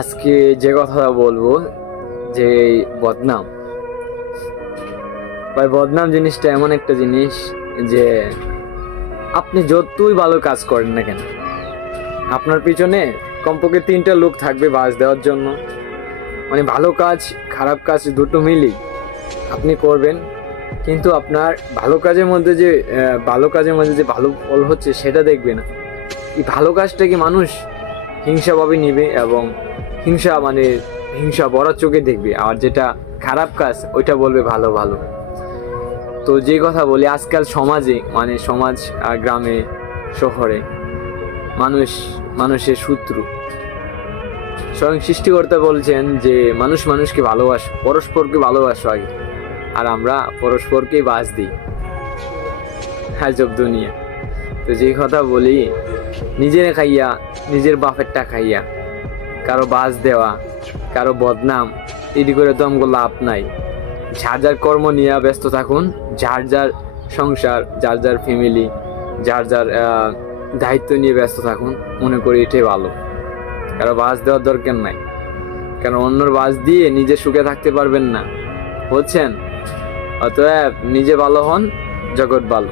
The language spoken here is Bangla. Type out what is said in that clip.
আজকে যে কথাটা বলবো যে বদনাম, ভাই বদনাম জিনিসটা এমন একটা জিনিস যে আপনি যতই ভালো কাজ করেন না কেন, আপনার পিছনে কমপক্ষে 3টা লোক থাকবে বাস দেওয়ার জন্য। মানে ভালো কাজ খারাপ কাজ দুটো মিলেই আপনি করবেন, কিন্তু আপনার ভালো কাজের মধ্যে যে ভালো ফল হচ্ছে সেটা দেখবে না। এই ভালো কাজটাকে মানুষ হিংসাভাবে নিবে এবং হিংসা বড় চোখে দেখবে, আর যেটা খারাপ কাজ ওইটা বলবে ভালো ভালো। তো যে কথা বলি, আজকাল সমাজে সমাজ আর গ্রামে শহরে মানুষের শত্রু। স্বয়ং সৃষ্টিকর্তা বলছেন যে মানুষ মানুষকে ভালোবাসো, পরস্পরকে ভালোবাসো আগে, আর আমরা পরস্পরকেই বাস দিই। আজব দুনিয়া। তো যে কথা বলি, নিজের খাইয়া নিজের বাপেরটা খাইয়া কারো বাস দেওয়া, কারো বদনাম এটি করে তো আমগো লাভ নাই। যার যার কর্ম নিয়ে ব্যস্ত থাকুন, যার যার সংসার, যার যার ফ্যামিলি, যার যার দায়িত্ব নিয়ে ব্যস্ত থাকুন। মনে করি এটাই ভালো। কারো বাস দেওয়ার দরকার নাই, কারণ অন্যর বাস দিয়ে নিজে সুখে থাকতে পারবেন না, বুঝছেন? অতএব নিজে ভালো হন, জগৎ ভালো।